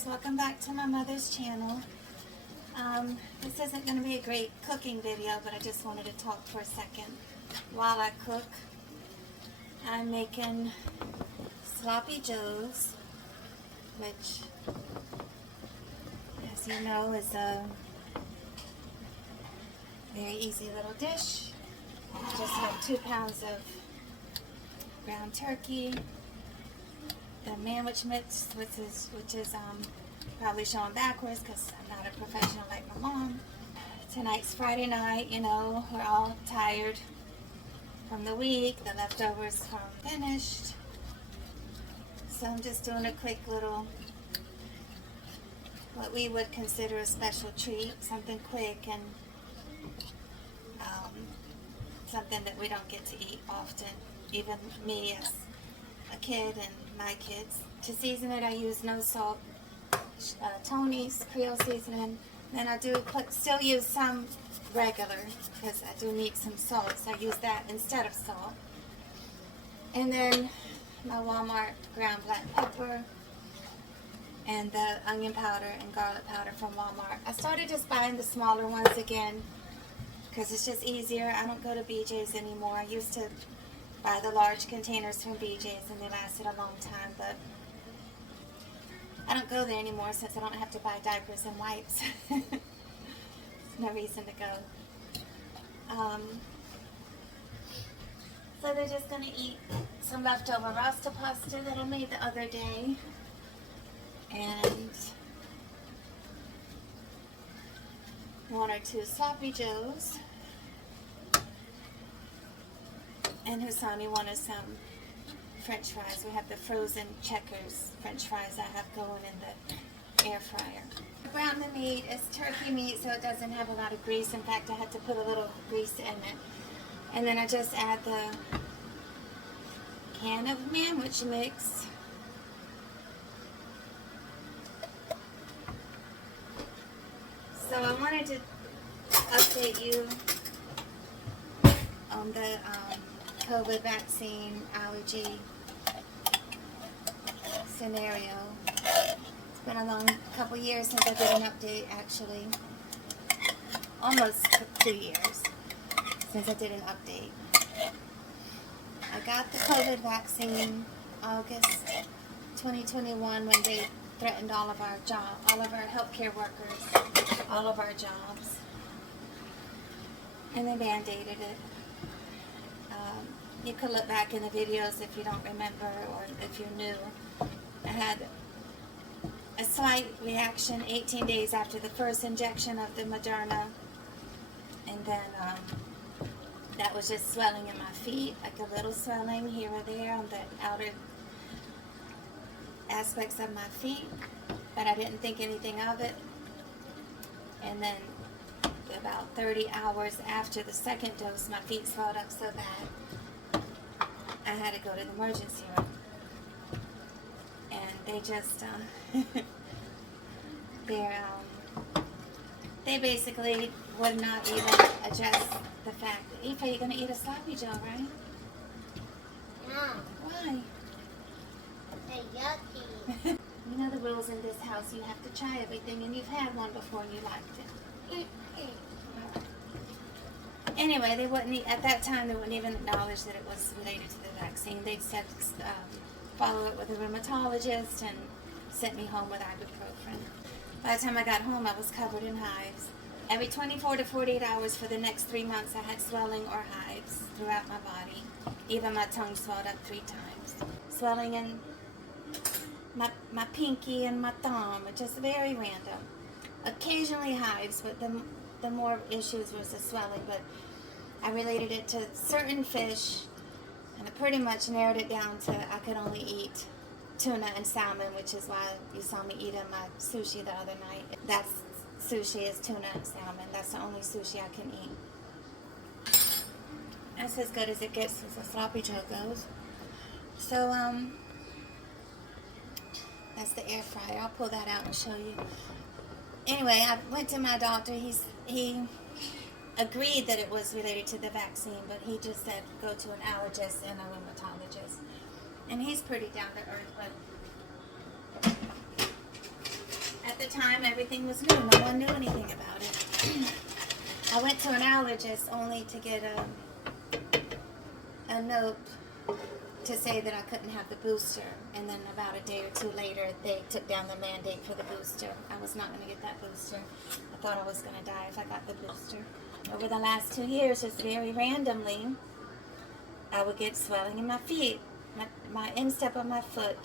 guys, welcome back to my mother's channel. This isn't going to be a great cooking video, but I just wanted to talk for a second. While I cook, I'm making Sloppy Joes, which, as you know, is a very easy little dish. I just have 2 pounds of ground turkey, the manwich mix, which is probably showing backwards because I'm not a professional like my mom. Tonight's Friday night, you know, we're all tired from the week, the leftovers from finished. So I'm just doing a quick little, what we would consider a special treat, something quick and something that we don't get to eat often, even me as a kid and my kids. To season it, I use no salt, Tony's Creole seasoning. Then I do still use some regular because I do need some salt, so I use that instead of salt. And then my Walmart ground black pepper and the onion powder and garlic powder from Walmart. I started just buying the smaller ones again because it's just easier. I don't go to BJ's anymore. I used to buy the large containers from BJ's and they lasted a long time, but I don't go there anymore since I don't have to buy diapers and wipes. There's no reason to go. So they're just going to eat some leftover rasta pasta that I made the other day, and 1 or 2 Sloppy Joes, and Husani wanted some French fries. We have the frozen Checkers French fries I have going in the air fryer. Brown the meat is turkey meat, so it doesn't have a lot of grease. In fact, I had to put a little grease in it. And then I just add the can of manwich mix. So I wanted to update you on the COVID vaccine allergy scenario. It's been a long couple years since I did an update, actually. Almost 2 years since I did an update. I got the COVID vaccine August 2021 when they threatened all of our healthcare workers, all of our jobs, and they mandated it. You could look back in the videos if you don't remember or if you're new. I had a slight reaction 18 days after the first injection of the Moderna, and then that was just swelling in my feet, like a little swelling here or there on the outer aspects of my feet, but I didn't think anything of it. And then about 30 hours after the second dose, my feet swelled up so bad I had to go to the emergency room. And they just they basically would not even address the fact that, Aoife, you're going to eat a Sloppy Joe, right? No. Why? They're yucky. You know the rules in this house. You have to try everything, and you've had one before and you liked it. Anyway, they wouldn't, at that time, they wouldn't even acknowledge that it was related to the vaccine. They said follow it with a rheumatologist and sent me home with ibuprofen. By the time I got home, I was covered in hives. Every 24 to 48 hours for the next 3 months, I had swelling or hives throughout my body. Even my tongue swelled up 3 times. Swelling in my pinky and my thumb, just very random. Occasionally hives, but the more issues was the swelling. But I related it to certain fish, and I pretty much narrowed it down to I could only eat tuna and salmon, which is why you saw me eating my sushi the other night. That's sushi is tuna and salmon. That's the only sushi I can eat. That's as good as it gets as a Sloppy Joe goes. So that's the air fryer. I'll pull that out and show you. Anyway, I went to my doctor. He agreed that it was related to the vaccine, but he just said go to an allergist and a rheumatologist. And he's pretty down to earth, but time, everything was new. No one knew anything about it. I went to an allergist only to get a note to say that I couldn't have the booster. And then about a day or two later, they took down the mandate for the booster. I was not going to get that booster. I thought I was going to die if I got the booster. Over the last 2 years, just very randomly, I would get swelling in my feet, my instep of my foot,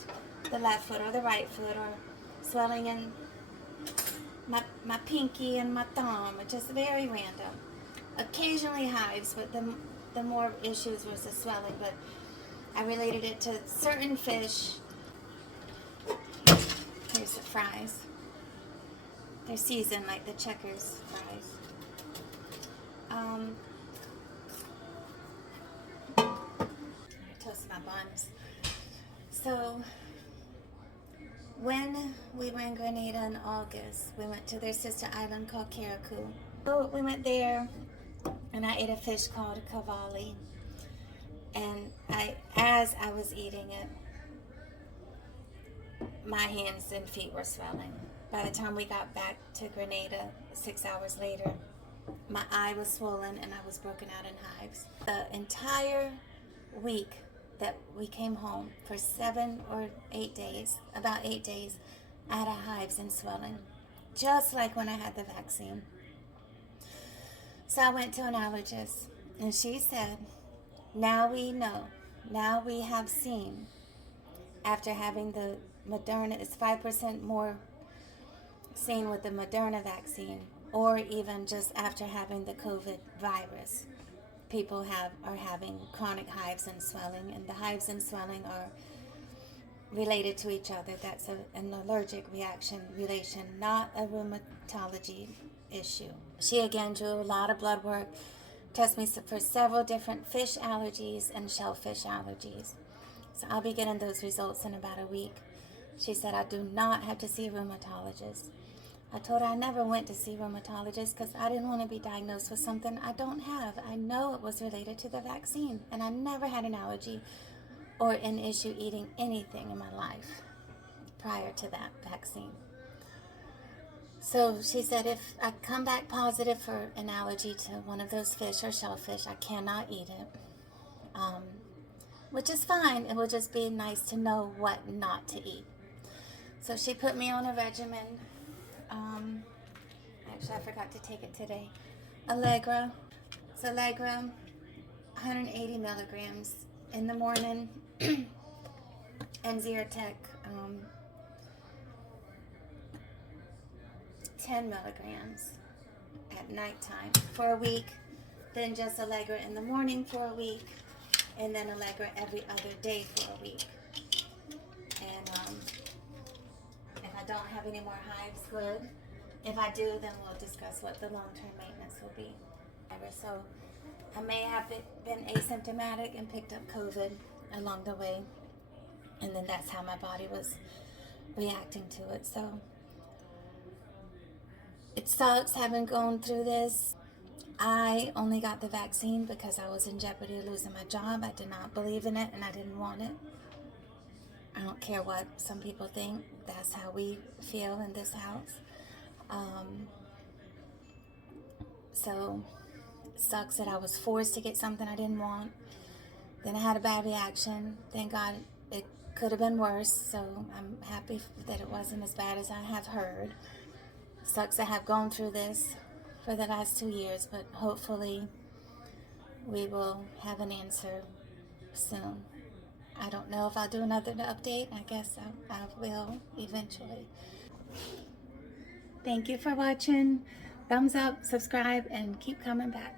the left foot or the right foot, or swelling in my pinky and my thumb, just very random. Occasionally hives, but the more issues was the swelling, but I related it to certain fish. Here's the fries. They're seasoned like the Checkers fries. I toasted my buns. So when we were in Grenada in August, we went to their sister island called Carriacou. So we went there, and I ate a fish called cavalli. And as I was eating it, my hands and feet were swelling. By the time we got back to Grenada, 6 hours later, my eye was swollen and I was broken out in hives. The entire week that we came home, for 7 or 8 days, about 8 days, I had hives and swelling, just like when I had the vaccine. So I went to an allergist, and she said, now we know, now we have seen, after having the Moderna, it's 5% more seen with the Moderna vaccine, or even just after having the COVID virus. People are having chronic hives and swelling, and the hives and swelling are related to each other. That's an allergic relation, not a rheumatology issue. She again drew a lot of blood work, tested me for several different fish allergies and shellfish allergies. So I'll be getting those results in about a week. She said I do not have to see a rheumatologist. I told her I never went to see a rheumatologist because I didn't want to be diagnosed with something I don't have. I know it was related to the vaccine, and I never had an allergy or an issue eating anything in my life prior to that vaccine. So she said if I come back positive for an allergy to one of those fish or shellfish, I cannot eat it, which is fine. It will just be nice to know what not to eat. So she put me on a regimen. Actually, I forgot to take it today. Allegra. It's Allegra, 180 milligrams in the morning, and Zyrtec, 10 milligrams at nighttime for a week, then just Allegra in the morning for a week, and then Allegra every other day for a week. And if I don't have any more hives, good. If I do, then we'll discuss what the long-term maintenance will be. So I may have been asymptomatic and picked up COVID along the way, and then that's how my body was reacting to it. So it sucks having gone through this. I only got the vaccine because I was in jeopardy of losing my job. I did not believe in it, and I didn't want it. I don't care what some people think. That's how we feel in this house. So it sucks that I was forced to get something I didn't want. Then I had a bad reaction. Thank God it could have been worse, so I'm happy that it wasn't as bad as I have heard. Sucks I have gone through this for the last 2 years, but hopefully we will have an answer soon. I don't know if I'll do another update. I guess I will eventually. Thank you for watching. Thumbs up, subscribe, and keep coming back.